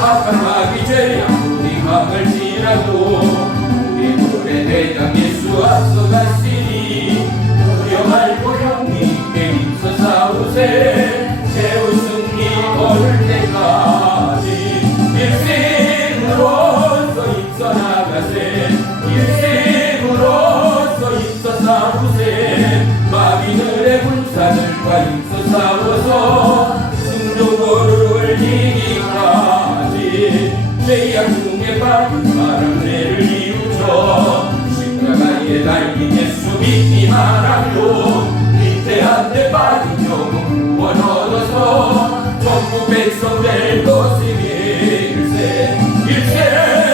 악한 마귀 죄 아무리 강을지라도 우리 노래 대장 예수 앞서가시니 두려 말고 형님께 힘써 싸우세 최후 승리 거둘 때까지 일생으로서 힘써 나가세 일생으로서 힘써 싸우세 마귀들의 군사들과 힘써 싸워서 승조고를 이기기까지 죄악 중에 빠진 사람들을 이루쳐 십자가에 달린 예수 믿기 말하며 위태한 데 빠진 영혼 구원 얻어서 전부 백성 될 것이니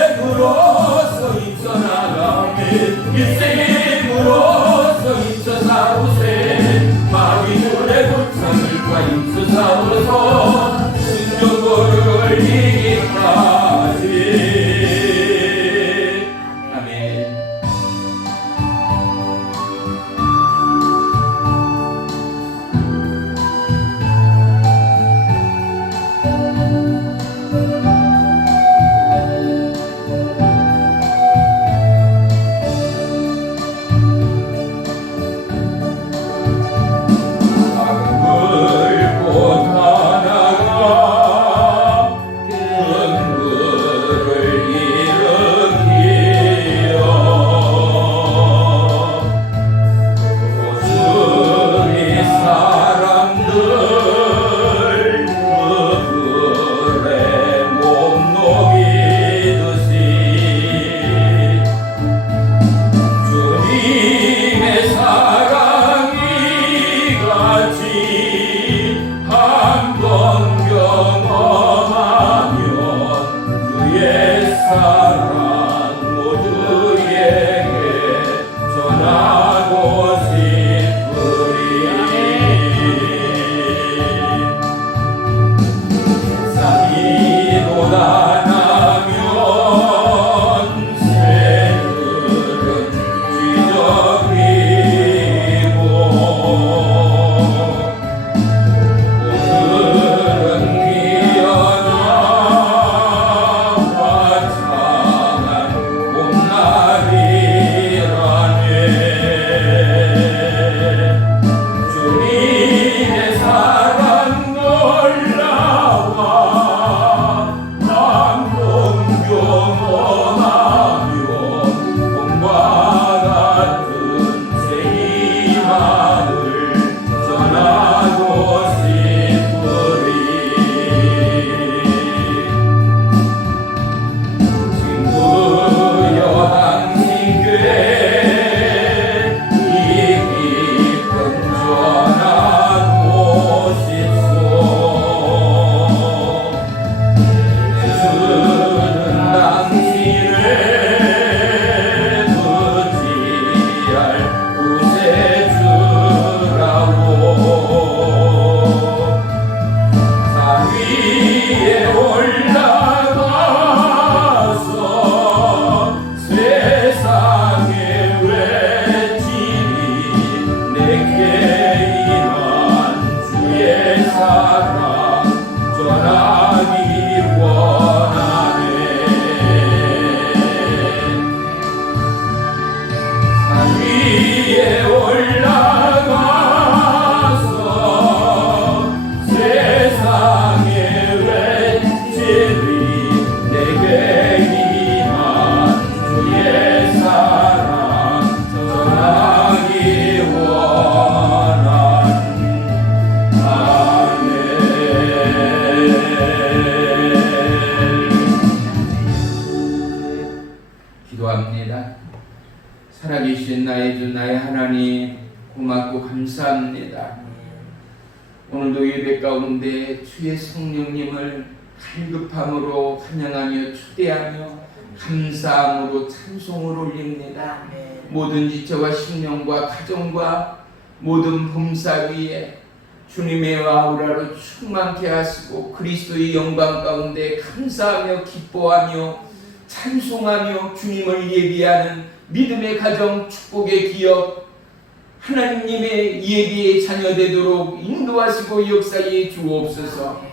일생으로서 힘써 나가며 일생으로서 힘써 싸우세 마귀들의 군사들과 힘써 싸워서 승조고를 이기기까지. 아멘. 살아계신 나의 주 나의 하나님 고맙고 감사합니다. 오늘도 예배 가운데 주의 성령님을 갈급함으로 환영하며 초대하며 감사함으로 찬송을 올립니다. 모든 지체와 심령과 가정과 모든 범사 위에 주님의 아우라로 충만케 하시고 그리스도의 영광 가운데 감사하며 기뻐하며 찬송하며 주님을 예비하는 믿음의 가정, 축복의 기업, 하나님의 예비의 자녀 되도록 인도하시고 역사에 주옵소서.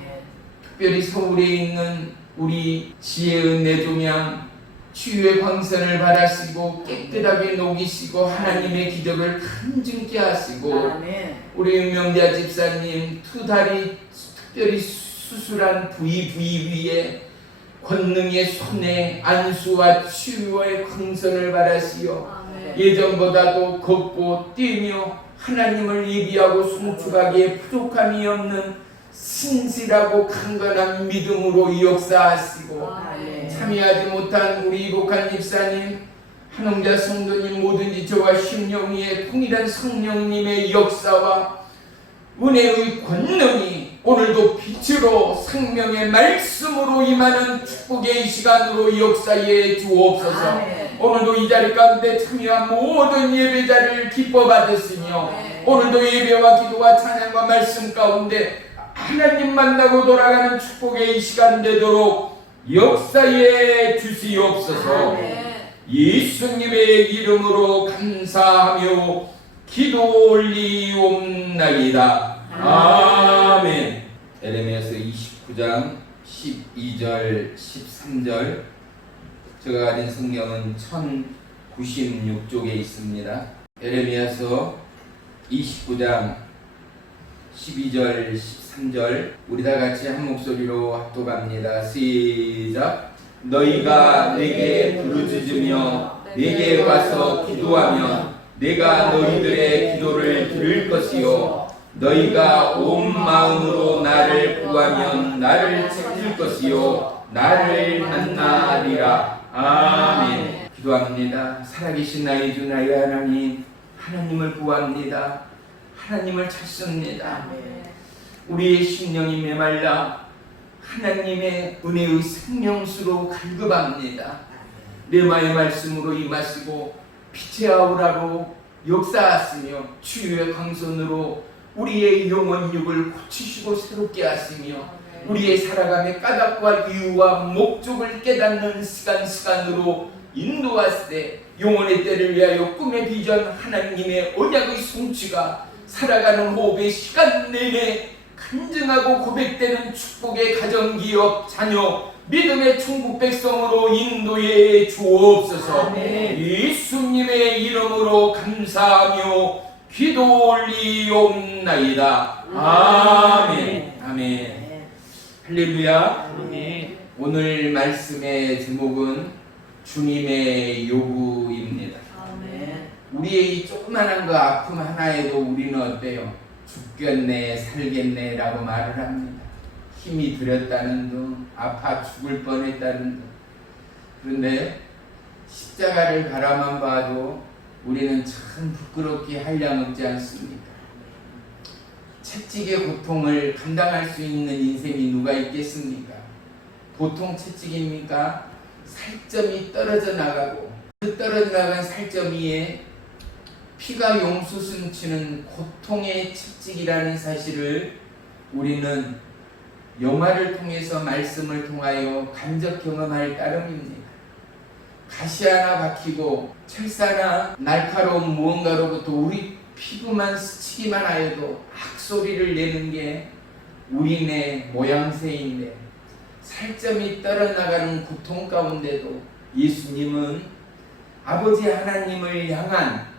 특별히 서울에 있는 우리 지혜은 내종양 치유의 광선을 받으시고 깨끗하게 녹이시고 하나님의 기적을 간증케 하시고 아멘. 우리 윤명자 집사님 두 다리 특별히 수술한 부위 위에 권능의 손에 안수와 치유의 광선을 받으시오. 아멘. 예전보다도 걷고 뛰며 하나님을 예비하고 순축하기에 부족함이 없는 신실하고 강건한 믿음으로 역사하시고 아멘. 참여하지 못한 우리 이복한 집사님, 한홍자 성도님 모든지 저와 심령이의 통일한 성령님의 역사와 은혜의 권능이 오늘도 빛으로 생명의 말씀으로 임하는 축복의 이 시간으로 역사해 주옵소서. 아멘. 오늘도 이 자리 가운데 참여한 모든 예배자를 기뻐 받으시며 아멘. 오늘도 예배와 기도와 찬양과 말씀 가운데 하나님 만나고 돌아가는 축복의 이 시간 되도록 역사해 주시옵소서. 아멘. 예수님의 이름으로 감사하며 기도 올리옵나이다. 아멘. 에레미야서 29장 12절 13절 제가 가진 성경은 1096쪽에 있습니다. 에레미야서 29장 12절 13절 우리 다 같이 한 목소리로 합독합니다. 시작. 너희가 내게 부르짖으며 내게 와서 기도하면 내가 너희들의 기도를 들을 것이요 너희가 온 마음으로 나를 구하면 나를 찾을 것이요 나를 만나리라. 아멘. 기도합니다. 살아계신 나의 주 나의 하나님, 하나님을 구합니다. 하나님을 찾습니다. 우리의 심령이 메말라 하나님의 은혜의 생명수로 갈급합니다. 레마의 말씀으로 임하시고 빛의 아우라로 역사하시며 치유의 광선으로 우리의 영혼육을 고치시고 새롭게 하시며 우리의 살아감의 까닭과 이유와 목적을 깨닫는 시간으로 인도하시되 영혼의 때를 위하여 꿈의 비전 하나님의 언약의 성취가 살아가는 호흡의 시간 내내 간증하고 고백되는 축복의 가정기업 자녀 믿음의 천국 백성으로 인도해 주옵소서. 아멘. 예수님의 이름으로 감사하며 기도 올리옵나이다. 아멘. 아멘. 할렐루야. 아멘. 오늘 말씀의 제목은 주님의 요구입니다. 아멘. 우리의 이 조그만한 거 아픔 하나에도 우리는 어때요? 죽겠네 살겠네 라고 말을 합니다. 힘이 들었다는 둥 아파 죽을 뻔했다는 둥. 그런데 십자가를 바라만 봐도 우리는 참 부끄럽게 한량없지 않습니까? 채찍의 고통을 감당할 수 있는 인생이 누가 있겠습니까? 보통 채찍입니까? 살점이 떨어져 나가고 그 떨어져 나간 살점 위에 피가 용수순 치는 고통의 채찍이라는 사실을 우리는 영화를 통해서 말씀을 통하여 간접 경험할 따름입니다. 가시 하나 박히고 철사나 날카로운 무언가로부터 우리 피부만 스치기만 하여도 악소리를 내는 게 우리네 모양새인데 살점이 떨어나가는 고통 가운데도 예수님은 아버지 하나님을 향한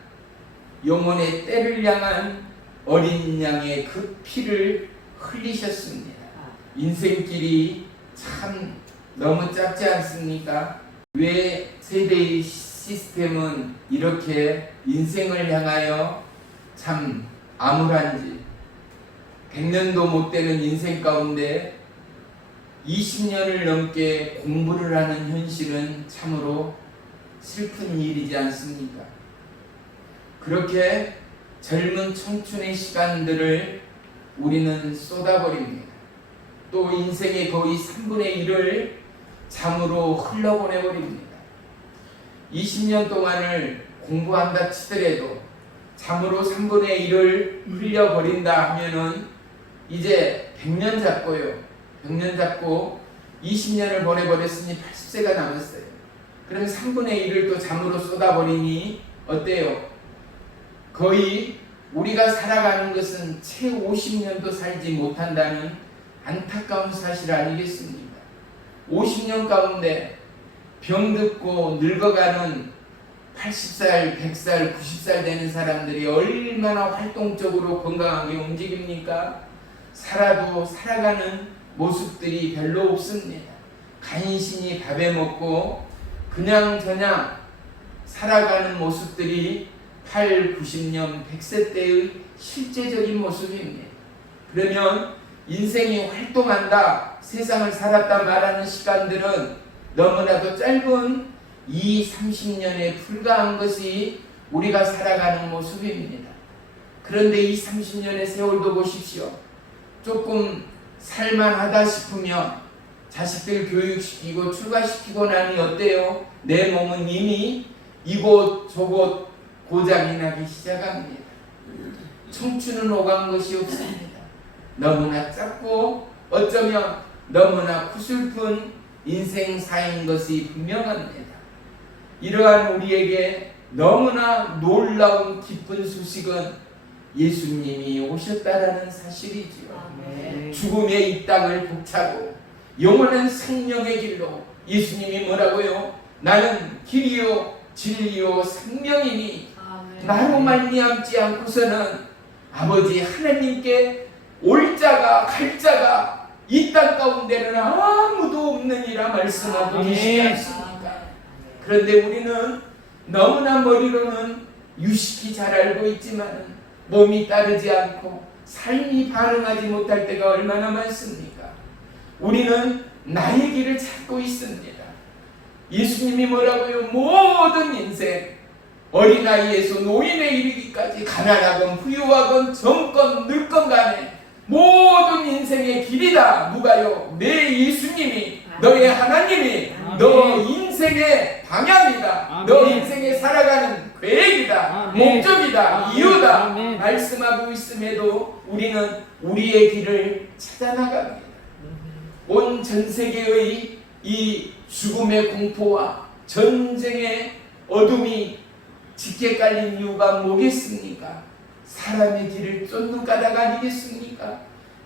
영혼의 때를 향한 어린 양의 그 피를 흘리셨습니다. 인생길이 참 너무 짧지 않습니까? 왜 세대의 시스템은 이렇게 인생을 향하여 참 암울한지 100년도 못 되는 인생 가운데 20년을 넘게 공부를 하는 현실은 참으로 슬픈 일이지 않습니까? 그렇게 젊은 청춘의 시간들을 우리는 쏟아버립니다. 또 인생의 거의 3분의 1을 잠으로 흘러보내버립니다. 20년 동안을 공부한다 치더라도 잠으로 3분의 1을 흘려버린다 하면은 이제 100년 잡고요. 100년 잡고 20년을 보내버렸으니 80세가 남았어요. 그럼 3분의 1을 또 잠으로 쏟아버리니 어때요? 거의 우리가 살아가는 것은 채 50년도 살지 못한다는 안타까운 사실 아니겠습니까? 50년 가운데 병듣고 늙어가는 80살, 100살, 90살 되는 사람들이 얼마나 활동적으로 건강하게 움직입니까? 살아도 살아가는 모습들이 별로 없습니다. 간신히 밥에 먹고 그냥 살아가는 모습들이 8, 90년, 100세 때의 실제적인 모습입니다. 그러면 인생이 활동한다, 세상을 살았다 말하는 시간들은 너무나도 짧은 30년에 불과한 것이 우리가 살아가는 모습입니다. 그런데 30년의 세월도 보십시오. 조금 살만하다 싶으면 자식들 교육시키고 출가시키고 나니 어때요? 내 몸은 이미 이곳 저곳 고장이 나기 시작합니다. 청춘은 오간 것이 없습니다. 너무나 짧고 어쩌면 너무나 구슬픈 인생사인 것이 분명합니다. 이러한 우리에게 너무나 놀라운 기쁜 소식은 예수님이 오셨다라는 사실이지요. 죽음의 이 땅을 복차고 영원한 생명의 길로 예수님이 뭐라고요? 나는 길이요 진리요 생명이니 나로 말미암지 않고서는 아버지 하나님께 올 자가 갈 자가 이 땅 가운데는 아무도 없느니라 말씀하고 계시지 않습니까? 그런데 우리는 너무나 머리로는 유식히 잘 알고 있지만 몸이 따르지 않고 삶이 반응하지 못할 때가 얼마나 많습니까? 우리는 나의 길을 찾고 있습니다. 예수님이 뭐라고요? 모든 인생 어린아이에서 노인에 이르기까지 가난하건 부유하건 젊건 늙건 간에 모든 인생의 길이다. 누가요? 내 예수님이 너의 하나님이 너 인생의 방향이다. 너 인생에 살아가는 계획이다. 목적이다. 이유다. 말씀하고 있음에도 우리는 우리의 길을 찾아나갑니다. 온 전 세계의 이 죽음의 공포와 전쟁의 어둠이 짙게 깔린 이유가 뭐겠습니까? 사람의 길을 쫓는 까닭 아니겠습니까?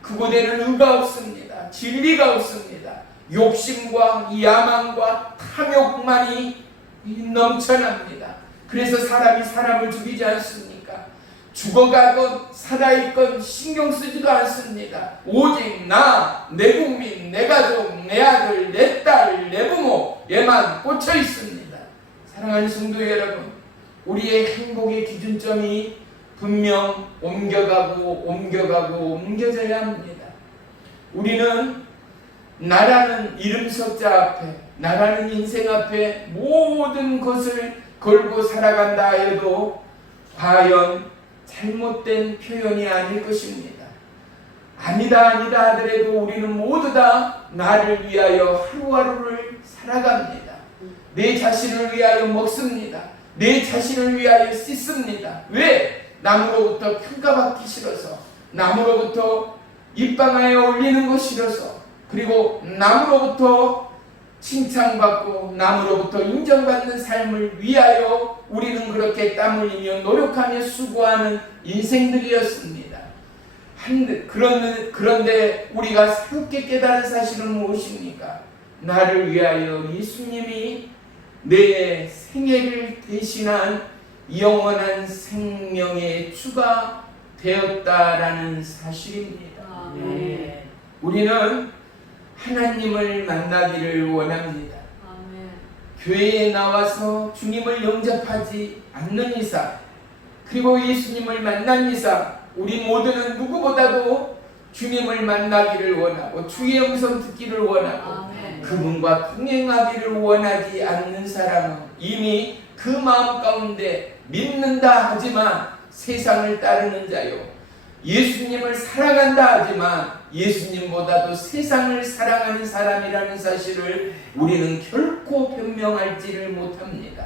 그곳에는 의가 없습니다. 진리가 없습니다. 욕심과 야망과 탐욕만이 넘쳐납니다. 그래서 사람이 사람을 죽이지 않습니까? 죽어가건 살아있건 신경 쓰지도 않습니다. 오직 나, 내 국민, 내 가족, 내 아들, 내 딸, 내 부모 얘만 꽂혀 있습니다. 사랑하는 성도 여러분, 우리의 행복의 기준점이 분명 옮겨져야 합니다. 우리는 나라는 이름 석자 앞에, 나라는 인생 앞에 모든 것을 걸고 살아간다 해도 과연 잘못된 표현이 아닐 것입니다. 아니다 하더라도 우리는 모두 다 나를 위하여 하루하루를 살아갑니다. 내 자신을 위하여 먹습니다. 내 자신을 위하여 씻습니다. 왜? 남으로부터 평가받기 싫어서, 남으로부터 입방아에 올리는 것 싫어서, 그리고 남으로부터 칭찬받고 남으로부터 인정받는 삶을 위하여 우리는 그렇게 땀 흘리며 노력하며 수고하는 인생들이었습니다. 그런데 우리가 새롭게 깨달은 사실은 무엇입니까? 나를 위하여 예수님이 내 생애를 대신한 영원한 생명의 주가 되었다라는 사실입니다. 우리는 하나님을 만나기를 원합니다. 교회에 나와서 주님을 영접하지 않는 이상, 그리고 예수님을 만난 이상 우리 모두는 누구보다도 주님을 만나기를 원하고 주의 음성 듣기를 원하고 그분과 동행하기를 원하지 않는 사람은 이미 그 마음 가운데 믿는다 하지만 세상을 따르는 자요, 예수님을 사랑한다 하지만 예수님보다도 세상을 사랑하는 사람이라는 사실을 우리는 결코 변명할지를 못합니다.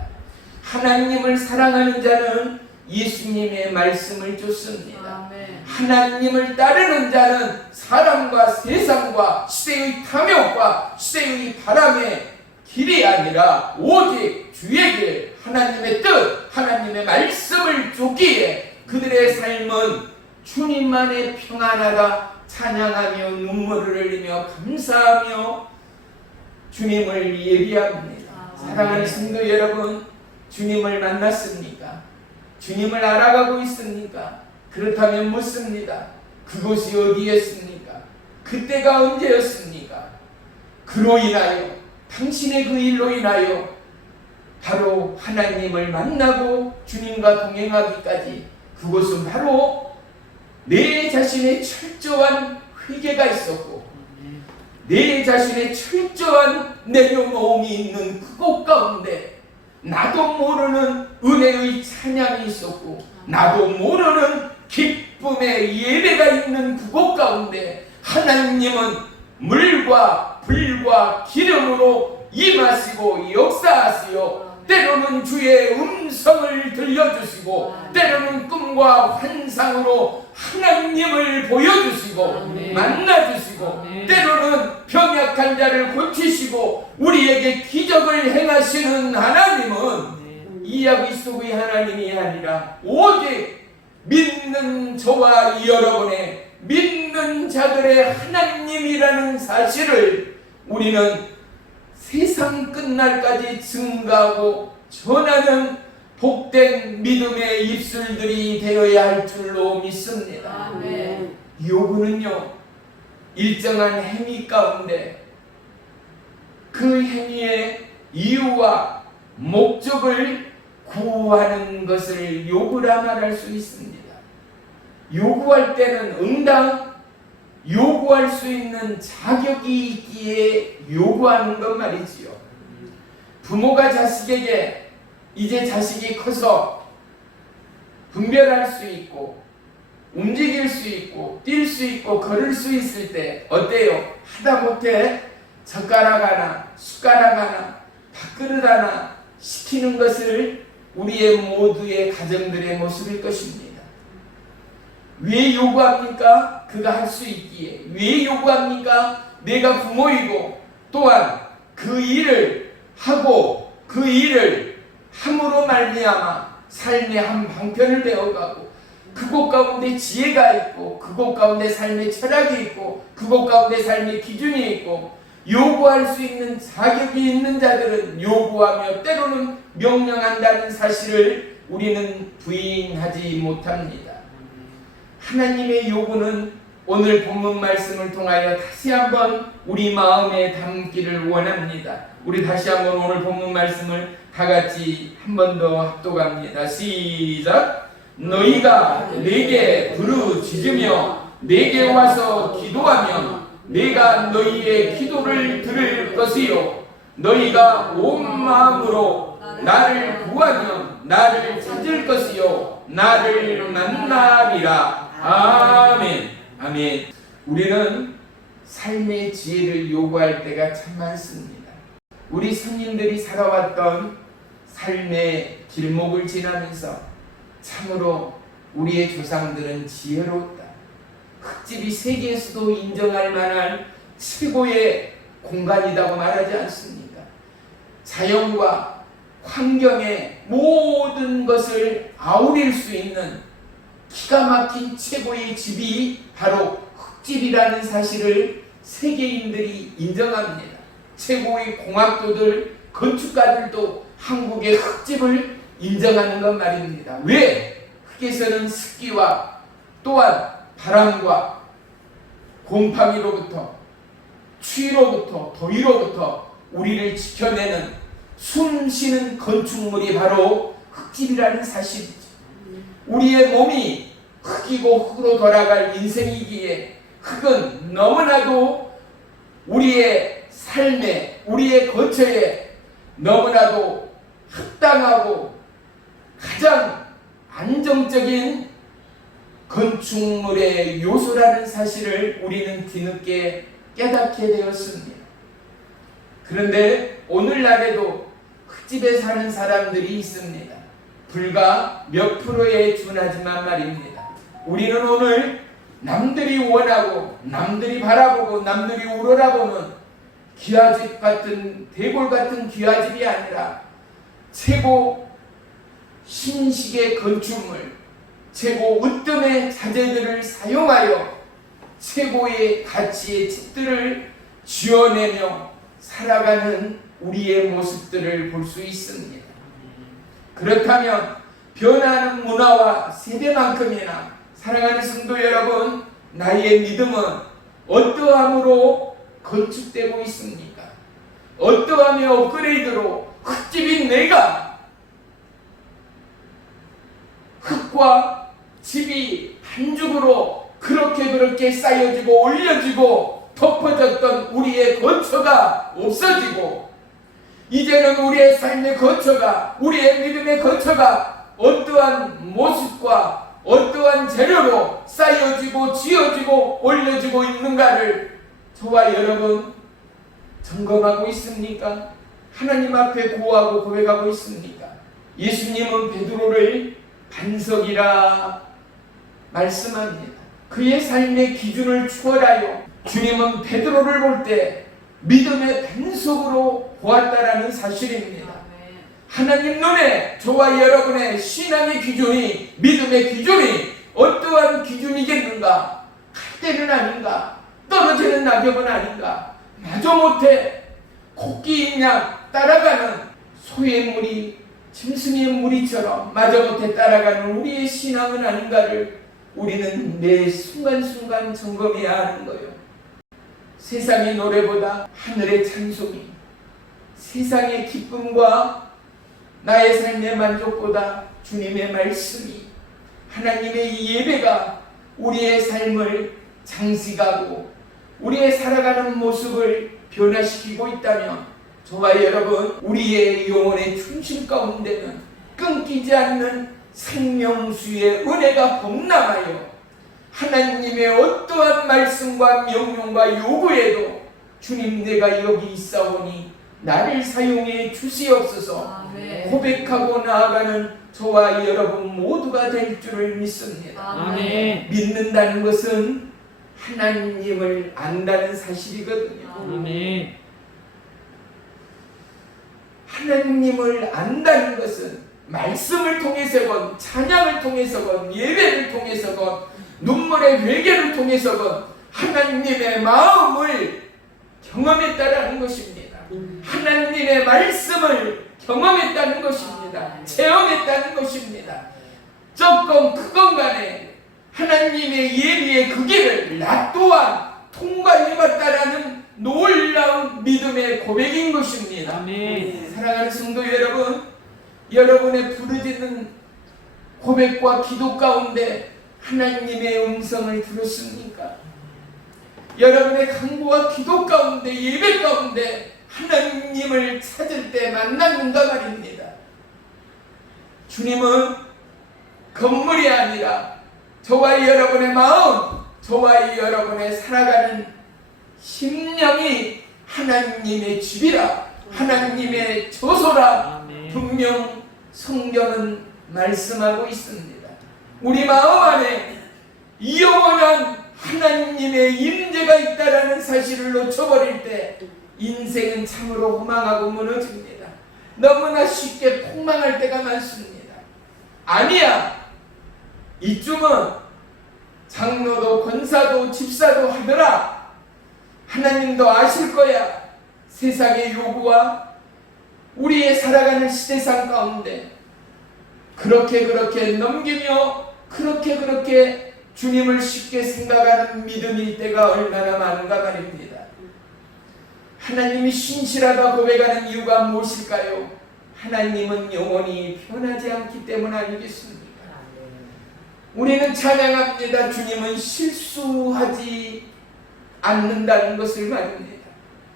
하나님을 사랑하는 자는 예수님의 말씀을 쫓습니다. 하나님을 따르는 자는 사람과 세상과 시대의 탐욕과 시대의 바람의 길이 아니라 오직 주의 길, 하나님의 뜻, 하나님의 말씀을 쫓기에 그들의 삶은 주님만의 평안하다 찬양하며 눈물을 흘리며 감사하며 주님을 예비합니다. 사랑하는 성도 여러분, 주님을 만났습니까? 주님을 알아가고 있습니까? 그렇다면 묻습니다. 그곳이 어디였습니까? 그때가 언제였습니까? 그로 인하여, 당신의 그 일로 인하여 바로 하나님을 만나고 주님과 동행하기까지, 그곳은 바로 내 자신의 철저한 회개가 있었고 내 자신의 철저한 내려놓음이 있는 그곳 가운데 나도 모르는 은혜의 찬양이 있었고 나도 모르는 기쁨의 예배가 있는 그곳 가운데 하나님은 물과 불과 기름으로 임하시고 역사하시어 때로는 주의 음성을 들려주시고 때로는 꿈과 환상으로 하나님을 보여주시고 만나주시고 때로는 병약한 자를 고치시고 우리에게 기적을 행하시는 하나님은 이야기 속의 하나님이 아니라 오직 믿는 저와 여러분의 믿는 자들의 하나님이라는 사실을 우리는 세상 끝날까지 증가하고 전하는 복된 믿음의 입술들이 되어야 할 줄로 믿습니다. 요구는요, 일정한 행위 가운데 그 행위의 이유와 목적을 구하는 것을 요구라 말할 수 있습니다. 요구할 때는 응당, 요구할 수 있는 자격이 있기에 요구하는 것 말이지요. 부모가 자식에게 이제 자식이 커서 분별할 수 있고 움직일 수 있고 뛸 수 있고 걸을 수 있을 때 어때요? 하다못해 젓가락 하나, 숟가락 하나, 밥그릇 하나 시키는 것을 우리의 모두의 가정들의 모습일 것입니다. 왜 요구합니까? 그가 할 수 있기에. 왜 요구합니까? 내가 부모이고 또한 그 일을 하고 그 일을 함으로 말미암아 삶의 한 방편을 배워가고 그곳 가운데 지혜가 있고 그곳 가운데 삶의 철학이 있고 그곳 가운데 삶의 기준이 있고 요구할 수 있는 자격이 있는 자들은 요구하며 때로는 명령한다는 사실을 우리는 부인하지 못합니다. 하나님의 요구는 오늘 본문 말씀을 통하여 다시 한번 우리 마음에 담기를 원합니다. 우리 다시 한번 오늘 본문 말씀을 다 같이 한 번 더 합독합니다. 시작! 너희가 내게 부르짖으며 내게 와서 기도하면 내가 너희의 기도를 들을 것이요 너희가 온 마음으로 나를 구하면 나를 찾을 것이요 나를 만나리라. 아멘. 아멘. 우리는 삶의 지혜를 요구할 때가 참 많습니다. 우리 스님들이 살아왔던 삶의 길목을 지나면서 참으로 우리의 조상들은 지혜로웠다. 흙집이 세계에서도 인정할 만한 최고의 공간이라고 말하지 않습니까? 자연과 환경의 모든 것을 아우릴 수 있는 기가 막힌 최고의 집이 바로 흙집이라는 사실을 세계인들이 인정합니다. 최고의 공학도들, 건축가들도 한국의 흙집을 인정하는 것 말입니다. 왜? 흙에서는 습기와 또한 바람과 곰팡이로부터 추위로부터 더위로부터 우리를 지켜내는 숨쉬는 건축물이 바로 흙집이라는 사실이죠. 우리의 몸이 흙이고 흙으로 돌아갈 인생이기에 흙은 너무나도 우리의 삶에 우리의 거처에 너무나도 합당하고 가장 안정적인 건축물의 요소라는 사실을 우리는 뒤늦게 깨닫게 되었습니다. 그런데 오늘날에도 흙집에 사는 사람들이 있습니다. 불과 몇 프로에 준하지만 말입니다. 우리는 오늘 남들이 원하고 남들이 바라보고 남들이 우러러보는 귀하집 같은 대골 같은 귀하집이 아니라 최고 신식의 건축물, 최고 으뜸의 자재들을 사용하여 최고의 가치의 집들을 지어내며 살아가는 우리의 모습들을 볼 수 있습니다. 그렇다면 변화하는 문화와 세대만큼이나 사랑하는 성도 여러분, 나의 믿음은 어떠함으로 건축되고 있습니까? 어떠함의 업그레이드로 흙집인 내가 흙과 집이 반죽으로 그렇게 쌓여지고 올려지고 덮어졌던 우리의 거처가 없어지고 이제는 우리의 삶의 거처가, 우리의 믿음의 거처가 어떠한 모습과 어떠한 재료로 쌓여지고 지어지고 올려지고 있는가를 저와 여러분 점검하고 있습니까? 하나님 앞에 구하고 고백하고 있습니까? 예수님은 베드로를 반석이라 말씀합니다. 그의 삶의 기준을 추월하여 주님은 베드로를 볼 때 믿음의 반석으로 보았다라는 사실입니다. 하나님 눈에 저와 여러분의 신앙의 기준이, 믿음의 기준이 어떠한 기준이겠는가? 갈대는 아닌가? 떨어지는 낙엽은 아닌가? 마저못해 코끼인 양 따라가는 소의 무리, 짐승의 무리처럼 마저못해 따라가는 우리의 신앙은 아닌가를 우리는 매 순간순간 점검해야 하는 거예요. 세상의 노래보다 하늘의 찬송이, 세상의 기쁨과 나의 삶의 만족보다 주님의 말씀이, 하나님의 이 예배가 우리의 삶을 장식하고 우리의 살아가는 모습을 변화시키고 있다면 저와 여러분, 우리의 영혼의 중심 가운데는 끊기지 않는 생명수의 은혜가 범람하여 하나님의 어떠한 말씀과 명령과 요구에도 주님 내가 여기 있사오니 나를 사용해 주시옵소서 고백하고 나아가는 저와 여러분 모두가 될 줄을 믿습니다. 아멘. 믿는다는 것은 하나님을 안다는 사실이거든요. 아멘. 하나님을 안다는 것은 말씀을 통해서건 찬양을 통해서건 예배를 통해서건 눈물의 회개를 통해서건 하나님의 마음을 경험했다라는 것입니다. 하나님의 말씀을 경험했다는 것입니다. 체험했다는 것입니다. 적건 크건 간에 하나님의 예비의 그 길을 나 또한 통과해봤다라는 놀라운 믿음의 고백인 것입니다. 아멘. 사랑하는 성도 여러분, 여러분의 부르짖는 고백과 기도 가운데 하나님의 음성을 들었습니까? 여러분의 간구와 기도 가운데 예배 가운데 하나님을 찾을 때 만났는가 말입니다. 주님은 건물이 아니라 저와 여러분의 마음, 저와 여러분의 살아가는 심령이 하나님의 집이라, 하나님의 처소라 분명 성경은 말씀하고 있습니다. 우리 마음 안에 영원한 하나님의 임재가 있다라는 사실을 놓쳐버릴 때 인생은 참으로 허망하고 무너집니다. 너무나 쉽게 폭망할 때가 많습니다. 아니야, 이쯤은 장로도 권사도 집사도 하더라. 하나님도 아실 거야. 세상의 요구와 우리의 살아가는 시대상 가운데 그렇게 넘기며 그렇게 주님을 쉽게 생각하는 믿음일 때가 얼마나 많은가 말입니다. 하나님이 신실하다 고백하는 이유가 무엇일까요? 하나님은 영원히 변하지 않기 때문 아니겠습니까? 우리는 찬양합니다. 주님은 실수하지 않는다는 것을 말입니다.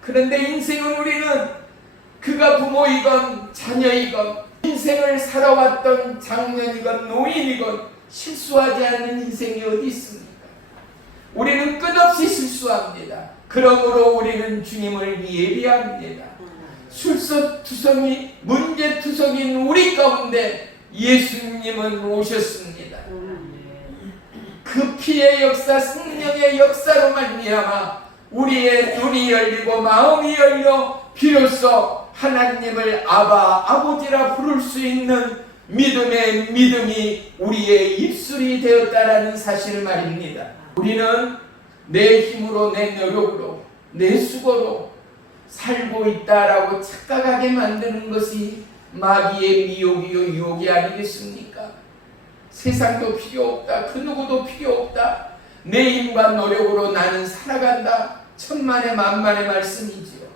그런데 인생은 우리는 그가 부모이건 자녀이건 인생을 살아왔던 장년이건 노인이건 실수하지 않는 인생이 어디 있습니까? 우리는 끝없이 실수합니다. 그러므로 우리는 주님을 예비합니다. 술서투성이 문제투성인 우리 가운데 예수님은 오셨습니다. 그 피의 역사, 성령의 역사로 말미암아 우리의 눈이 열리고 마음이 열려 비로소 하나님을 아바, 아버지라 부를 수 있는 믿음의 믿음이 우리의 입술이 되었다라는 사실 말입니다. 우리는 내 힘으로, 내 노력으로, 내 수고로 살고 있다라고 착각하게 만드는 것이 마귀의 미혹이요 유혹이 아니겠습니까? 세상도 필요 없다. 그 누구도 필요 없다. 내 힘과 노력으로 나는 살아간다. 천만의 만만의 말씀이지요.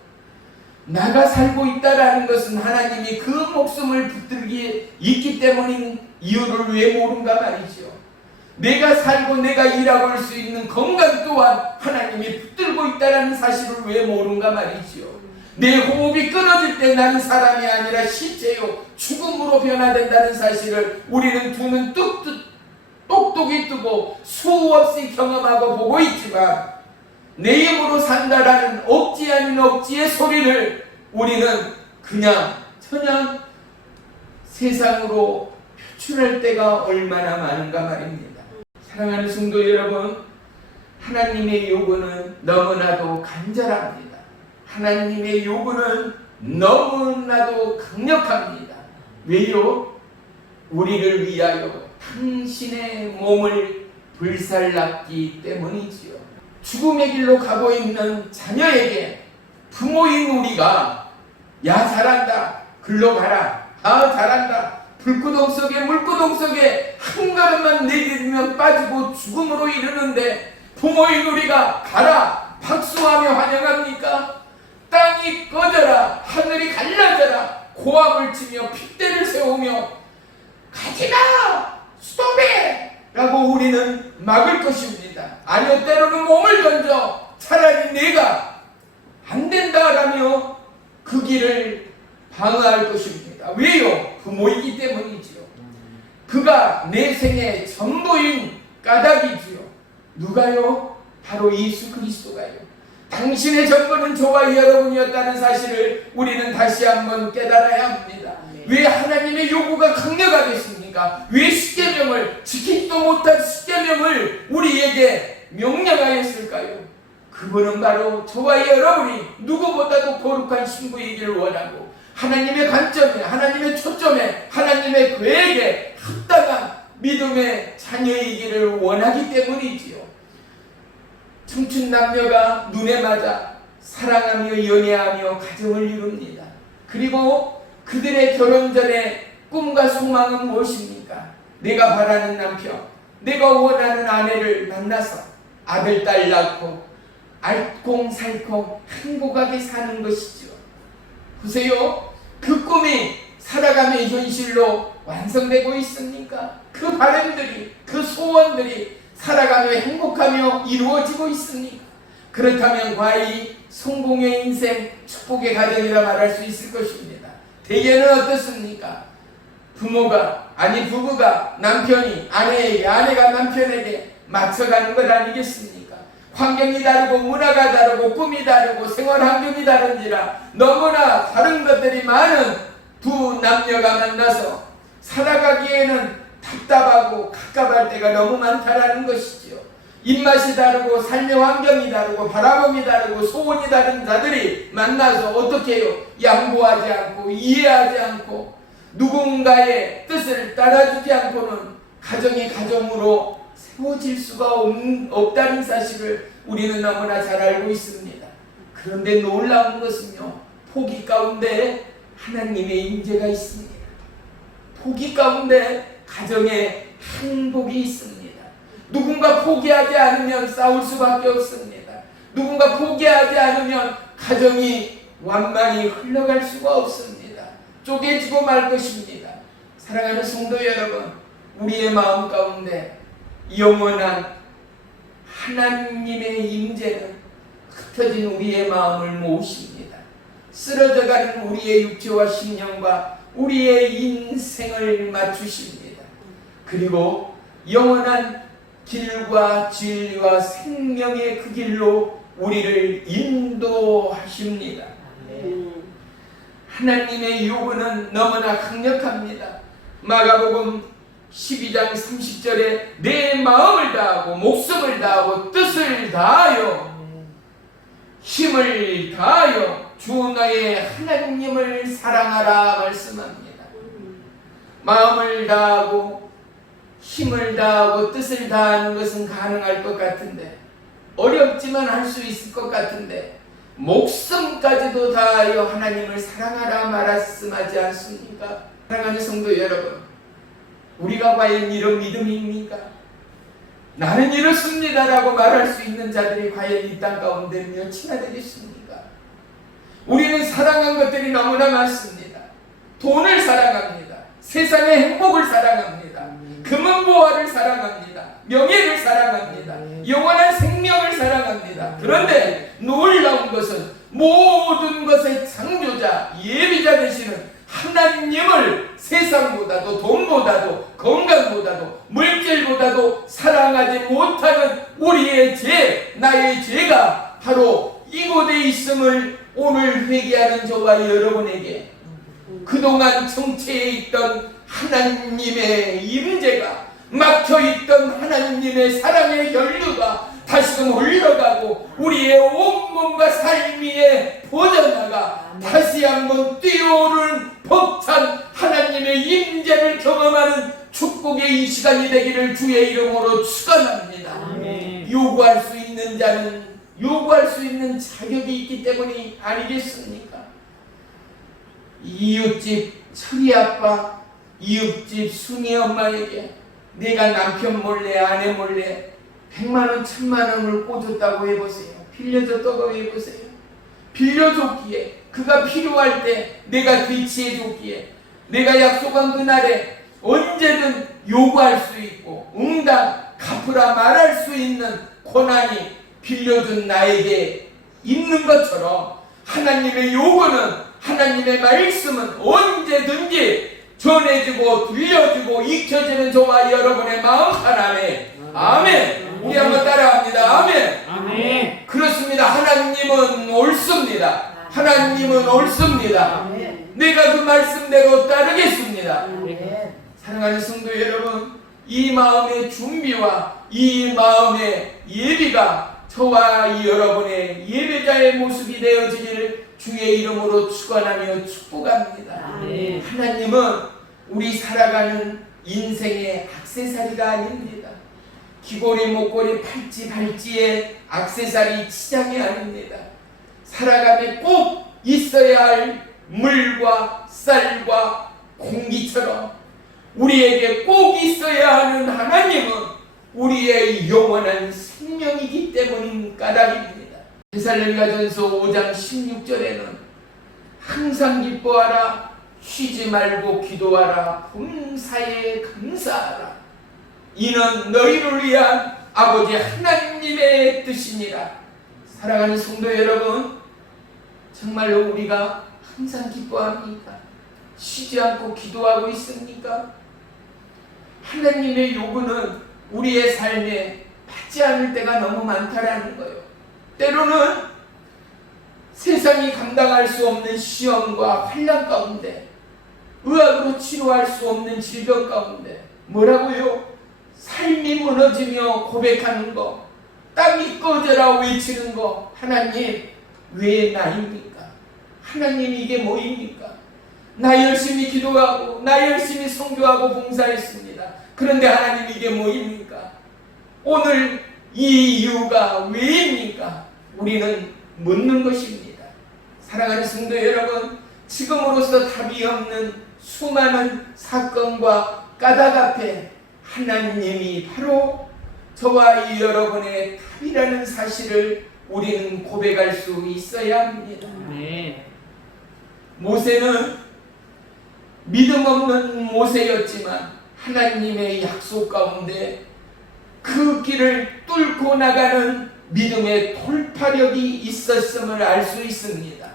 나가 살고 있다라는 것은 하나님이 그 목숨을 붙들기에 있기 때문인 이유를 왜 모른가 말이죠. 내가 살고 내가 일하고 할 수 있는 건강 또한 하나님이 붙들고 있다라는 사실을 왜 모른가 말이죠. 내 호흡이 끊어질 때 나는 사람이 아니라 시체요 죽음으로 변화된다는 사실을 우리는 두 눈 똑똑히 뜨고 수없이 경험하고 보고 있지만 내 힘으로 산다라는 억지 아닌 억지의 소리를 우리는 그냥 세상으로 표출할 때가 얼마나 많은가 말입니다. 사랑하는 성도 여러분, 하나님의 요구는 너무나도 간절합니다. 하나님의 요구는 너무나도 강력합니다. 왜요? 우리를 위하여 당신의 몸을 불살랐기 때문이지요. 죽음의 길로 가고 있는 자녀에게 부모인 우리가 야 잘한다 글로 가라 잘한다 불구덩 속에 물구덩 속에 한 걸음만 내디디면 빠지고 죽음으로 이르는데 부모인 우리가 가라 박수하며 환영합니까? 땅이 꺼져라 하늘이 갈라져라 고함을 치며 핏대를 세우며 가지마 스톱해 라고 우리는 막을 것입니다. 아니요 때로는 몸을 던져 차라리 내가 안 된다라며 그 길을 방어할 것입니다. 왜요? 부모이기 때문이지요. 그가 내 생의 전부인 까닭이지요. 누가요? 바로 예수 그리스도가요. 당신의 전부는 저와 여러분이었다는 사실을 우리는 다시 한번 깨달아야 합니다. 왜 하나님의 요구가 강력하겠습니까? 왜 십계명을 지키지도 못한 십계명을 우리에게 명령하였을까요? 그분은 바로 저와 여러분이 누구보다도 거룩한 신부이기를 원하고 하나님의 관점에 하나님의 초점에 하나님의 계획에 합당한 믿음의 자녀이기를 원하기 때문이지요. 청춘 남녀가 눈에 맞아 사랑하며 연애하며 가정을 이룹니다. 그리고 그들의 결혼 전에 꿈과 소망은 무엇입니까? 내가 바라는 남편, 내가 원하는 아내를 만나서 아들, 딸 낳고 알콩살콩 행복하게 사는 것이죠. 보세요. 그 꿈이 살아가며 현실로 완성되고 있습니까? 그 바람들이, 그 소원들이 살아가며 행복하며 이루어지고 있습니까? 그렇다면 과연 성공의 인생, 축복의 가정이라 말할 수 있을 것입니다. 대개는 어떻습니까? 부부가 남편이 아내에게, 아내가 남편에게 맞춰가는 것 아니겠습니까? 환경이 다르고 문화가 다르고 꿈이 다르고 생활 환경이 다른지라 너무나 다른 것들이 많은 두 남녀가 만나서 살아가기에는 답답하고 갑갑할 때가 너무 많다라는 것이지요. 입맛이 다르고 삶의 환경이 다르고 바라봄이 다르고 소원이 다른 자들이 만나서 어떻게 해요? 양보하지 않고 이해하지 않고 누군가의 뜻을 따라주지 않고는 가정이 가정으로 세워질 수가 없다는 사실을 우리는 너무나 잘 알고 있습니다. 그런데 놀라운 것은요, 포기 가운데 하나님의 임재가 있습니다. 포기 가운데 가정에 행복이 있습니다. 누군가 포기하지 않으면 싸울 수밖에 없습니다. 누군가 포기하지 않으면 가정이 완만히 흘러갈 수가 없습니다. 쪼개지고 말 것입니다. 사랑하는 성도 여러분, 우리의 마음 가운데 영원한 하나님의 임재는 흩어진 우리의 마음을 모으십니다. 쓰러져가는 우리의 육체와 심령과 우리의 인생을 맞추십니다. 그리고 영원한 길과 진리와 생명의 그 길로 우리를 인도하십니다. 하나님의 요구는 너무나 강력합니다. 마가복음 12장 30절에 내 마음을 다하고 목숨을 다하고 뜻을 다하여 힘을 다하여 주 너의 하나님을 사랑하라 말씀합니다. 마음을 다하고 힘을 다하고 뜻을 다하는 것은 가능할 것 같은데, 어렵지만 할 수 있을 것 같은데, 목숨까지도 다하여 하나님을 사랑하라 말씀하지 않습니까? 사랑하는 성도 여러분, 우리가 과연 이런 믿음입니까? 나는 이렇습니다라고 말할 수 있는 자들이 과연 이 땅 가운데 몇이나 되겠습니까? 우리는 사랑한 것들이 너무나 많습니다. 돈을 사랑합니다. 세상의 행복을 사랑합니다. 금은보화를 사랑합니다. 명예를 사랑합니다. 영원한 생명을 사랑합니다. 그런데 놀라운 것은 모든 것의 창조자, 예비자 되시는 하나님을 세상보다도 돈보다도 건강보다도 물질보다도 사랑하지 못하는 우리의 죄, 나의 죄가 바로 이곳에 있음을 오늘 회개하는 저와 여러분에게 그동안 정체에 있던 하나님의 임재가 막혀있던 하나님의 사랑의 혈류가 다시금 흘러가고 우리의 온몸과 삶 위에 퍼져나가 다시 한번 뛰어오른 벅찬 하나님의 임재를 경험하는 축복의 이 시간이 되기를 주의 이름으로 축원합니다. 아멘. 요구할 수 있는 자는 요구할 수 있는 자격이 있기 때문이 아니겠습니까? 이웃집 철이 아빠, 이웃집 순이 엄마에게 내가 남편 몰래 아내 몰래 100만원 1000만원을 꽂았다고 해보세요. 빌려줬다고 해보세요. 빌려줬기에 그가 필요할 때 내가 대치해줬기에 내가 약속한 그날에 언제든 요구할 수 있고 응답 갚으라 말할 수 있는 권한이 빌려준 나에게 있는 것처럼 하나님의 요구는 하나님의 말씀은 언제든지 전해지고 들려지고 익혀지는 저와 여러분의 마음판 안에 아멘. 우리 한번 따라합니다. 아멘. 아멘. 그렇습니다. 하나님은 옳습니다. 하나님은 옳습니다. 내가 그 말씀대로 따르겠습니다. 사랑하는 성도 여러분, 이 마음의 준비와 이 마음의 예비가 저와 이 여러분의 예배자의 모습이 되어지기를 주의 이름으로 축원하며 축복합니다. 하나님은 우리 살아가는 인생의 액세서리가 아닙니다. 귀걸이, 목걸이, 팔찌, 발찌의 액세서리 치장이 아닙니다. 살아가며 꼭 있어야 할 물과 쌀과 공기처럼 우리에게 꼭 있어야 하는 하나님은 우리의 영원한 생명이기 때문인 까닭입니다. 데살로니가전서 5장 16절에는 항상 기뻐하라, 쉬지 말고 기도하라, 범사에 감사하라. 이는 너희를 위한 아버지 하나님의 뜻이니라. 사랑하는 성도 여러분, 정말로 우리가 항상 기뻐합니까? 쉬지 않고 기도하고 있습니까? 하나님의 요구는 우리의 삶에 받지 않을 때가 너무 많다라는 거예요. 때로는 세상이 감당할 수 없는 시험과 환난 가운데, 의학으로 치료할 수 없는 질병 가운데 뭐라고요? 삶이 무너지며 고백하는 거, 땅이 꺼져라 외치는 거, 하나님 왜 나입니까? 하나님 이게 뭐입니까? 나 열심히 기도하고 나 열심히 선교하고 봉사했습니다. 그런데 하나님 이게 뭐입니까? 오늘 이 이유가 왜입니까? 우리는 묻는 것입니다. 사랑하는 성도 여러분, 지금으로서 답이 없는 수많은 사건과 까닭 앞에 하나님이 바로 저와 이 여러분의 답이라는 사실을 우리는 고백할 수 있어야 합니다. 모세는 믿음 없는 모세였지만 하나님의 약속 가운데 그 길을 뚫고 나가는 믿음의 돌파력이 있었음을 알 수 있습니다.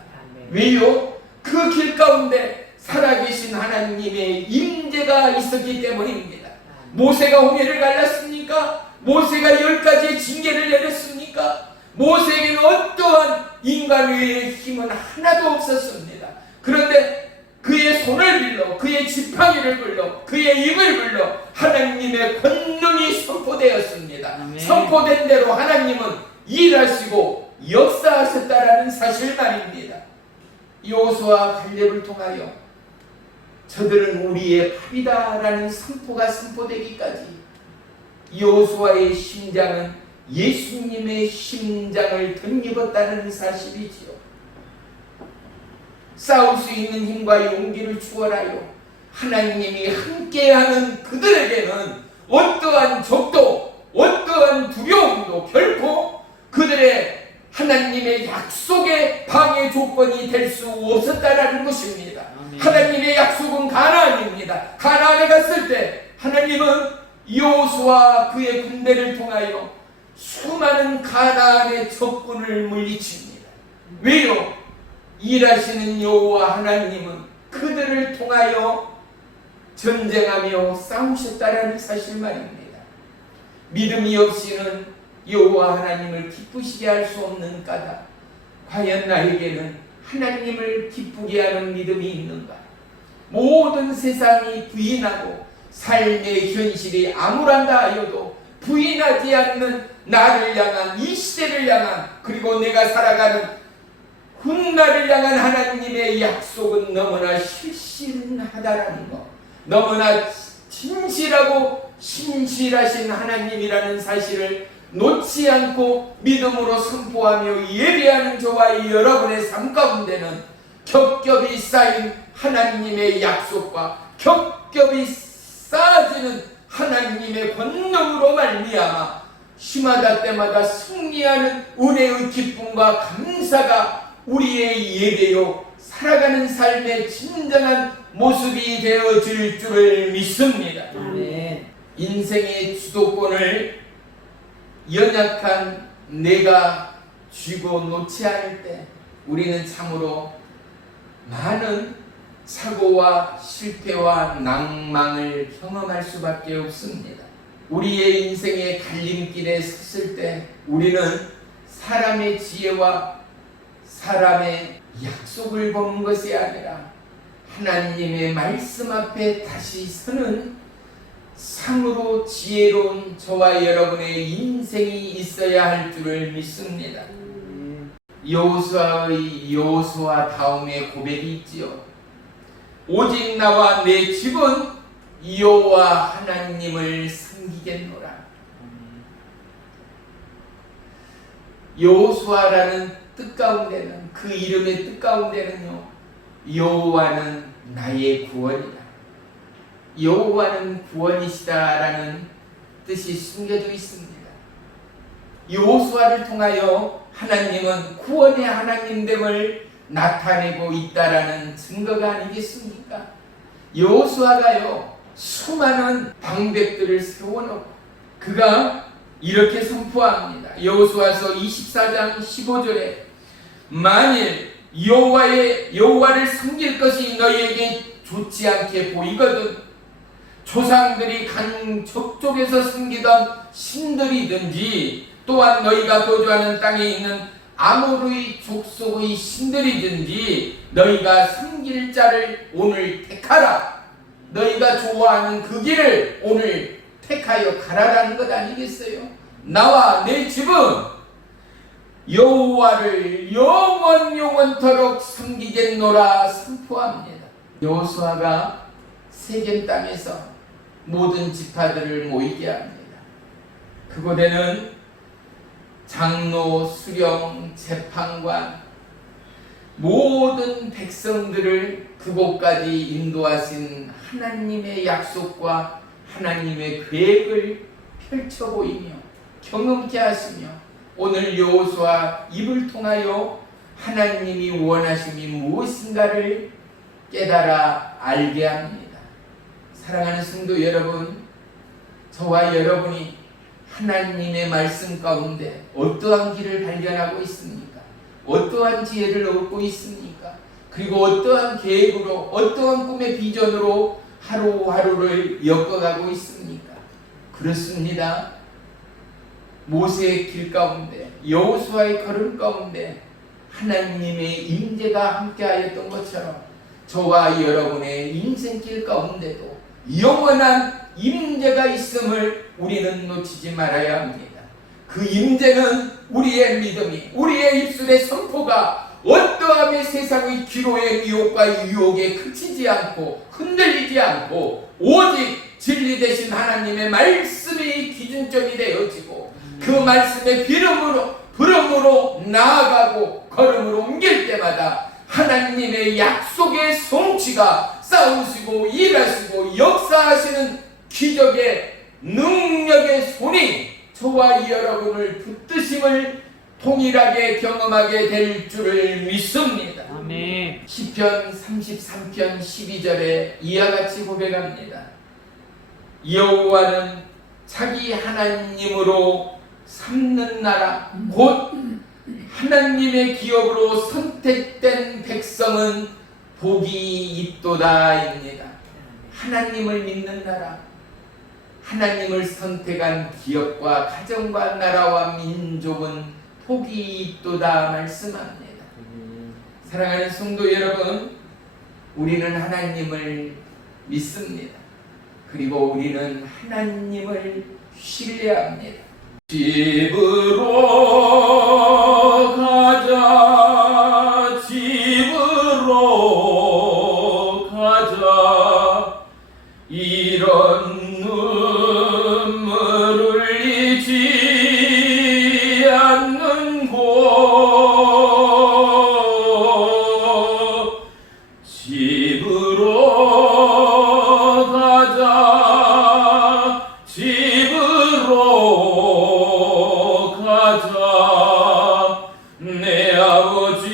왜요? 그 길 가운데 살아계신 하나님의 임재가 있었기 때문입니다. 모세가 홍해를 갈랐습니까? 모세가 10가지의 징계를 내렸습니까? 모세에게는 어떠한 인간 외의 힘은 하나도 없었습니다. 그런데 그의 손을 빌려, 그의 지팡이를 불러, 그의 입을 불러 하나님의 권능이 선포되었습니다. 아멘. 선포된 대로 하나님은 일하시고 역사하셨다라는 사실 말입니다. 여호수아와 갈렙을 통하여 저들은 우리의 밥이다라는 선포가 선포되기까지 여호수아의 심장은 예수님의 심장을 덧입었다는 사실이지요. 싸울 수 있는 힘과 용기를 주어라요. 하나님이 함께하는 그들에게는 어떠한 적도 어떠한 두려움도 결코 그들의 하나님의 약속의 방해 조건이 될 수 없었다라는 것입니다. 아멘. 하나님의 약속은 가나안입니다. 가나안에 갔을 때 하나님은 여호수아와 그의 군대를 통하여 수많은 가나안의 적군을 물리칩니다. 왜요? 일하시는 여호와 하나님은 그들을 통하여 전쟁하며 싸우셨다라는 사실 말입니다. 믿음이 없이는 여호와 하나님을 기쁘시게 할 수 없는 까닭, 과연 나에게는 하나님을 기쁘게 하는 믿음이 있는가? 모든 세상이 부인하고 삶의 현실이 암울한다 하여도 부인하지 않는 나를 향한, 이 시대를 향한, 그리고 내가 살아가는 훗날을 향한 하나님의 약속은 너무나 실신하다라는 것, 너무나 진실하고 신실하신 하나님이라는 사실을 놓지 않고 믿음으로 선포하며 예배하는 저와 여러분의 삶 가운데는 겹겹이 쌓인 하나님의 약속과 겹겹이 쌓아지는 하나님의 권능으로 말미암아 심하다 때마다 승리하는 은혜의 기쁨과 감사가 우리의 예배요 살아가는 삶의 진정한 모습이 되어질 줄을 믿습니다. 아멘. 인생의 주도권을 연약한 내가 쥐고 놓지 않을 때 우리는 참으로 많은 사고와 실패와 낭망을 경험할 수밖에 없습니다. 우리의 인생의 갈림길에 섰을 때 우리는 사람의 지혜와 사람의 약속을 보는 것이 아니라 하나님의 말씀 앞에 다시 서는 참으로 지혜로운 저와 여러분의 인생이 있어야 할 줄을 믿습니다. 여호수아의 여호수아 다음에 고백이 있지요. 오직 나와 내 집은 여호와 하나님을 섬기겠노라. 여호수아라는 뜻 가운데는, 그 이름의 뜻 가운데는요, 여호와는 나의 구원이다, 여호와는 구원이시다라는 뜻이 숨겨져 있습니다. 여호수아를 통하여 하나님은 구원의 하나님됨을 나타내고 있다라는 증거가 아니겠습니까? 여호수아가요 수많은 방백들을 세워놓고 그가 이렇게 선포합니다. 여호수아서 24장 15절에 만일 여호와를 섬길 것이 너희에게 좋지 않게 보이거든 조상들이 간 적족에서 섬기던 신들이든지 또한 너희가 거주하는 땅에 있는 아모르의 족속의 신들이든지 너희가 섬길 자를 오늘 택하라. 너희가 좋아하는 그 길을 오늘 택하여 가라라는 것 아니겠어요? 나와 내 집은 여호와를 영원토록 섬기겠노라 선포합니다. 여호수아가 세겜 땅에서 모든 지파들을 모이게 합니다. 그곳에는 장로, 수령, 재판관 모든 백성들을 그곳까지 인도하신 하나님의 약속과 하나님의 계획을 펼쳐 보이며 경험케 하시며 오늘 여호수아 입을 통하여 하나님이 원하심이 무엇인가를 깨달아 알게 합니다. 사랑하는 성도 여러분, 저와 여러분이 하나님의 말씀 가운데 어떠한 길을 발견하고 있습니까? 어떠한 지혜를 얻고 있습니까? 그리고 어떠한 계획으로, 어떠한 꿈의 비전으로 하루하루를 엮어가고 있습니까? 그렇습니다. 모세의 길 가운데, 여호수아의 걸음 가운데 하나님의 임재가 함께하였던 것처럼 저와 여러분의 인생길 가운데도 영원한 임재가 있음을 우리는 놓치지 말아야 합니다. 그 임재는 우리의 믿음이, 우리의 입술의 선포가 어떠함의 세상의 기로의 미혹과 유혹에 그치지 않고 흔들리지 않고 오직 진리 되신 하나님의 말씀이 기준점이 되어지고 그 말씀의 부름으로 나아가고 걸음으로 옮길 때마다 하나님의 약속의 성취가 싸우시고 일하시고 역사하시는 기적의 능력의 손이 저와 여러분을 붙드심을 동일하게 경험하게 될 줄을 믿습니다. 아멘. 시편 33편 12절에 이와 같이 고백합니다. 여호와는 자기 하나님으로 삼는 나라 곧 하나님의 기업으로 선택된 백성은 복이 있도다입니다. 하나님을 믿는 나라, 하나님을 선택한 기업과 가정과 나라와 민족은 복이 있도다 말씀합니다. 사랑하는 성도 여러분, 우리는 하나님을 믿습니다. 그리고 우리는 하나님을 신뢰합니다. 집으로 가자, 집으로 가자. 이런 눈물 흘리지 않는 곳, 집으로 가자, 집으로 가자. 내 아버지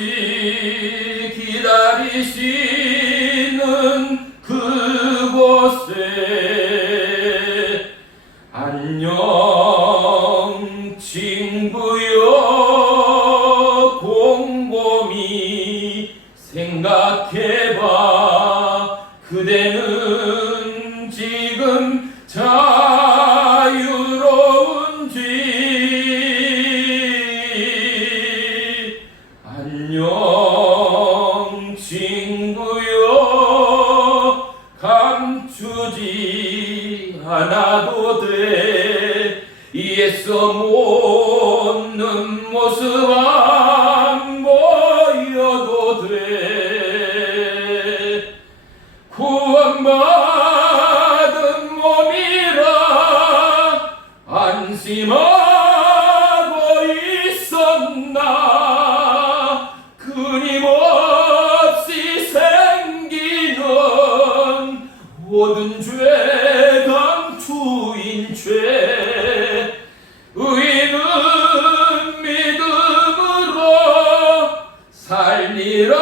기다리시는 그곳에 안녕 친구여, 곰곰이 생각해봐. 그대는 지금 자유로운지. 안녕 친구여, 감추지 않아도 돼. 예수 묻는 모습 안 보여도 돼. 구원받은 몸이라 안심하고 있었나. 끊임없이 생기는 모든 죄 감추인 죄, 의인은 믿음으로 살리라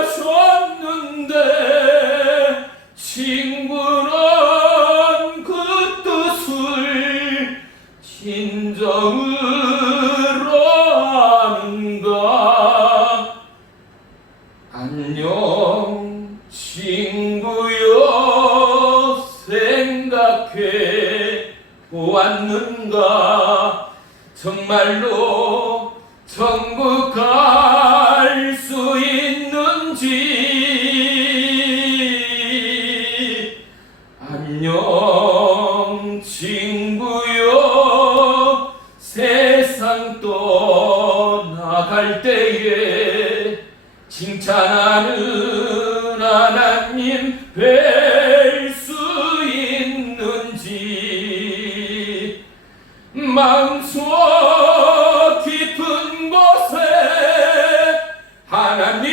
하셨는데, 친구는 그 뜻을 진정으로 아는가. 안녕 친구여, 생각해 보았는가. 정말로 천국 갈 수 있는지. 안녕 친구여, 세상 떠나갈 때에 칭찬하는 하나님 뵐 수 있는지. 마음속 깊은 곳에 하나님이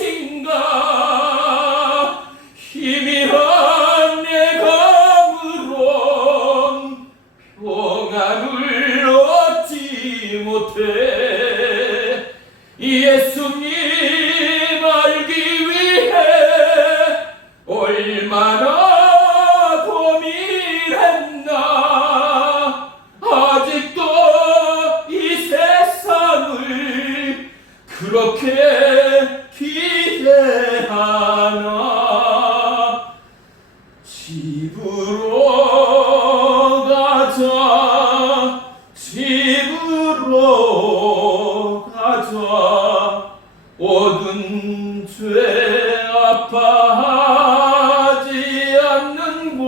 계신가. 희미한 내 감으론 평안을 얻지 못해. 예수님 알기 위해 얼마나 고민했나. 아직도 이 세상을 그렇게 기대하나. 집으로 가자, 집으로 가자. 모든 죄 아파하지 않는 곳,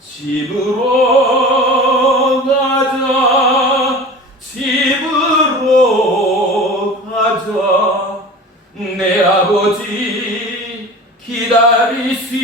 집으로 가자, 집으로 가자. 내 아버지 기다리시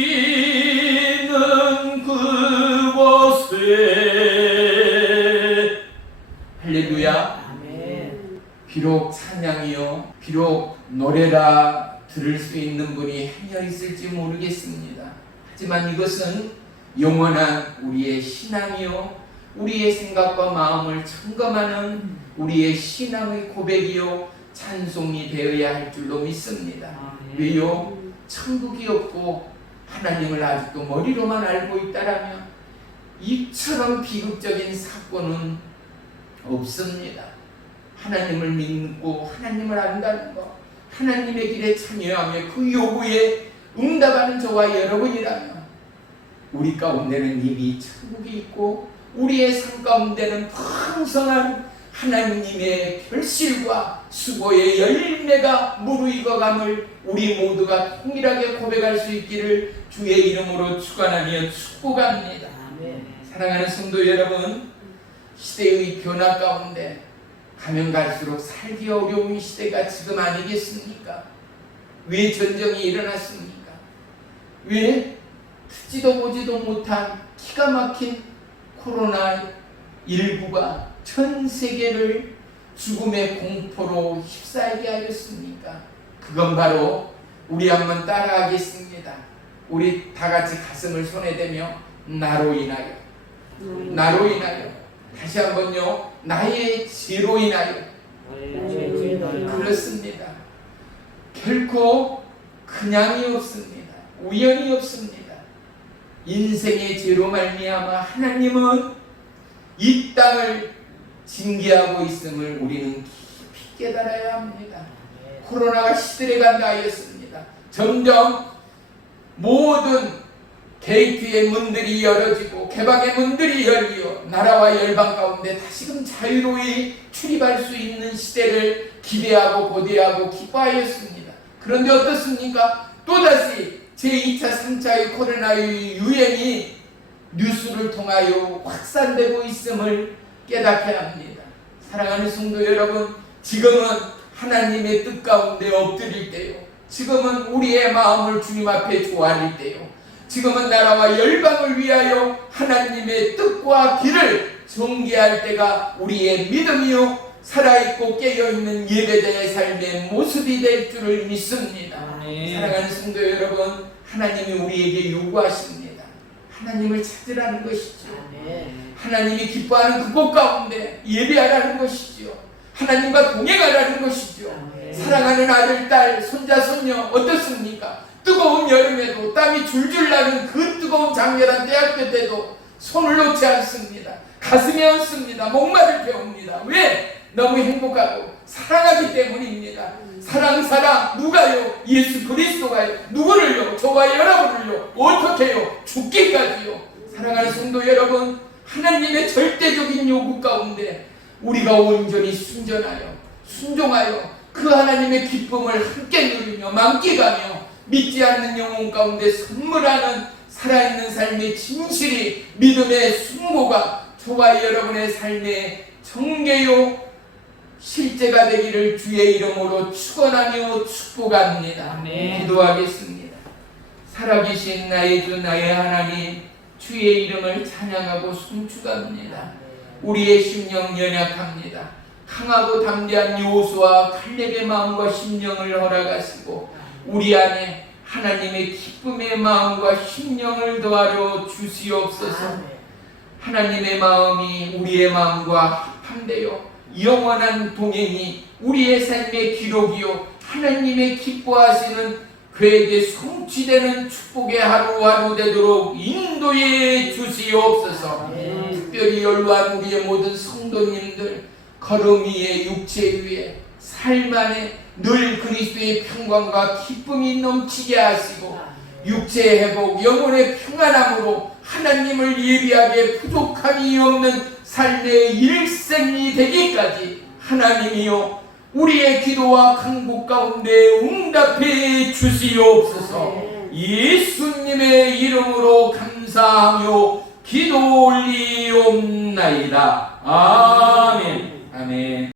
비록 찬양이요, 비록 노래라 들을 수 있는 분이 행여 있을지 모르겠습니다. 하지만 이것은 영원한 우리의 신앙이요, 우리의 생각과 마음을 점검하는 우리의 신앙의 고백이요, 찬송이 되어야 할 줄로 믿습니다. 왜요? 천국이 없고 하나님을 아직도 머리로만 알고 있다라면 이처럼 비극적인 사건은 없습니다. 하나님을 믿고 하나님을 안다는 것, 하나님의 길에 참여하며 그 요구에 응답하는 저와 여러분이라면 우리 가운데는 이미 천국이 있고 우리의 삶 가운데는 풍성한 하나님의 결실과 수고의 열매가 무르익어감을 우리 모두가 통일하게 고백할 수 있기를 주의 이름으로 축원하며 축복합니다. 사랑하는 성도 여러분, 시대의 변화 가운데 가면 갈수록 살기 어려운 시대가 지금 아니겠습니까? 왜 전쟁이 일어났습니까? 왜 듣지도 보지도 못한 기가 막힌 코로나19가 전 세계를 죽음의 공포로 휩싸이게 하였습니까? 그건 바로 우리 한번 따라하겠습니다. 우리 다 같이 가슴을 손에 대며 나로 인하여, 나로 인하여, 다시 한번요, 나의 죄로 인하여. 그렇습니다. 결코 그냥이 없습니다. 우연이 없습니다. 인생의 죄로 말미암아 하나님은 이 땅을 징계하고 있음을 우리는 깊이 깨달아야 합니다. 코로나가 시들해간다 하였습니다. 점점 모든 게이트의 문들이 열어지고 개방의 문들이 열리어 나라와 열방 가운데 다시금 자유로이 출입할 수 있는 시대를 기대하고 고대하고 기뻐하였습니다. 그런데 어떻습니까? 또다시 제2차, 3차의 코로나의 유행이 뉴스를 통하여 확산되고 있음을 깨닫게 합니다. 사랑하는 성도 여러분, 지금은 하나님의 뜻 가운데 엎드릴 때요, 지금은 우리의 마음을 주님 앞에 조아릴 때요, 지금은 나라와 열방을 위하여 하나님의 뜻과 길을 전개할 때가 우리의 믿음이요, 살아있고 깨어있는 예배자의 삶의 모습이 될 줄을 믿습니다. 사랑하는 성도 여러분, 하나님이 우리에게 요구하십니다. 하나님을 찾으라는 것이죠. 하나님이 기뻐하는 그곳 가운데 예배하라는 것이죠. 하나님과 동행하라는 것이죠. 사랑하는 아들, 딸, 손자, 손녀 어떻습니까? 뜨거운 여름에도 땀이 줄줄 나는 그 뜨거운 장렬한 대학교 때도 손을 놓지 않습니다. 가슴이 얹습니다. 목마를 태웁니다. 왜? 너무 행복하고 사랑하기 때문입니다. 사랑 누가요? 예수 그리스도가요. 누구를요? 저와 여러분을요. 어떻게요? 죽기까지요. 사랑하는 성도 여러분, 하나님의 절대적인 요구 가운데 우리가 온전히 순종하여 그 하나님의 기쁨을 함께 누리며 만끽하며 믿지 않는 영혼 가운데 선물하는 살아있는 삶의 진실이 믿음의 순고가 저와 여러분의 삶의 정계요 실제가 되기를 주의 이름으로 축원하며 축복합니다. 기도하겠습니다. 살아계신 나의 주 나의 하나님, 주의 이름을 찬양하고 송축합니다. 우리의 심령 연약합니다. 강하고 담대한 여호수아 칼렙의 마음과 심령을 허락하시고 우리 안에 하나님의 기쁨의 마음과 심령을 더하여 주시옵소서. 하나님의 마음이 우리의 마음과 합함되어 영원한 동행이 우리의 삶의 기록이요 하나님의 기뻐하시는 그에게 성취되는 축복의 하루하루 되도록 인도해 주시옵소서. 특별히 연로한 우리의 모든 성도님들 걸음 위에 육체 위에 삶 안에 늘 그리스도의 평강과 기쁨이 넘치게 하시고 육체의 회복, 영혼의 평안함으로 하나님을 예비하게 부족함이 없는 삶의 일생이 되기까지 하나님이여 우리의 기도와 간구 가운데 응답해 주시옵소서. 예수님의 이름으로 감사하며 기도 올리옵나이다. 아멘. 아멘.